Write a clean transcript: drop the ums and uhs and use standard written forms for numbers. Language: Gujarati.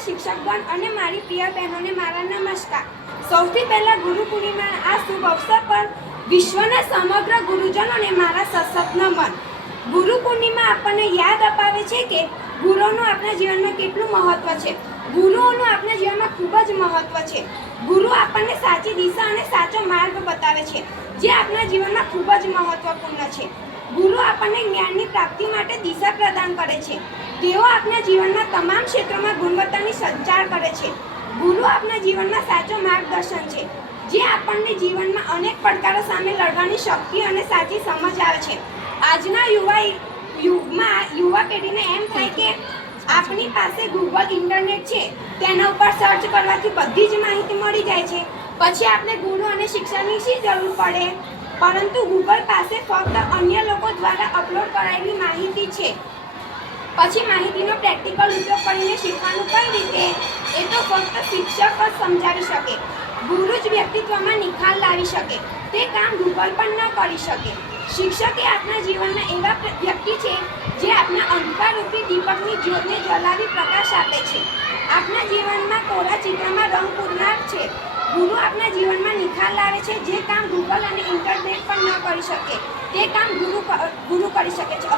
પ્રિય શિક્ષકગણ અને મારી પ્રિય બહેનોને મારા નમસ્કાર। સૌથી પહેલાં ગુરુ પૂર્ણિમાના આ શુભ અવસર પર વિશ્વના સમગ્ર ગુરુજનોને મારા સશક્ત નમન। ગુરુ પૂર્ણિમા આપણને યાદ અપાવે છે કે ગુરુઓનું આપણા જીવનમાં કેટલું મહત્ત્વ છે। ગુરુઓનું આપણા જીવનમાં ખૂબ જ મહત્ત્વ છે। ગુરુ આપણને સાચી દિશા અને સાચો માર્ગ બતાવે છે, જે આપણા જીવનમાં ખૂબ જ મહત્ત્વપૂર્ણ છે। ગુરુ આપણને જ્ઞાનની પ્રાપ્તિ માટે દિશા પ્રદાન કરે છે। તેઓ આપણા જીવનમાં તમામ ક્ષેત્રોમાં ગુણવત્તાની સંચાર કરે છે। ગુરુ આપણા જીવનમાં સાચો માર્ગદર્શન છે, જે આપણને જીવનમાં અનેક પડકારો સામે લડવાની શક્તિ અને સાચી સમજ આવે છે। આજના યુગમાં યુવા પેઢીને એમ થાય કે આપણી પાસે ગૂગલ ઇન્ટરનેટ છે, તેના ઉપર સર્ચ કરવાથી બધી જ માહિતી મળી જાય છે, પછી આપણે ગુરુ અને શિક્ષણની શી જરૂર પડે? પરંતુ ગૂગલ પાસે ફક્ત અન્ય લોકો દ્વારા અપલોડ કરાયેલી માહિતી છે। પછી માહિતીનો પ્રેક્ટિકલ ઉપયોગ કરીને શીખવાનું કઈ રીતે, એ તો ફક્ત શિક્ષક જ સમજાવી શકે। ગુરુ જ વ્યક્તિત્વમાં નિખાર લાવી શકે, તે કામ ગૂગલ પણ ન કરી શકે। શિક્ષક એ આપણા જીવનના એવા વ્યક્તિ છે, જે આપણા અંધકારરૂપી દીપકની જ્યોતને જલાવી પ્રકાશ આપે છે, આપણા જીવનમાં કોરા ચિત્રમાં રંગ પૂરનાર છે। ગુરુ આપણા જીવનમાં નિખાર લાવે છે, જે કામ ગૂગલ અને ઇન્ટરનેટ પણ ન કરી શકે, તે કામ ગુરુ કરી શકે છે।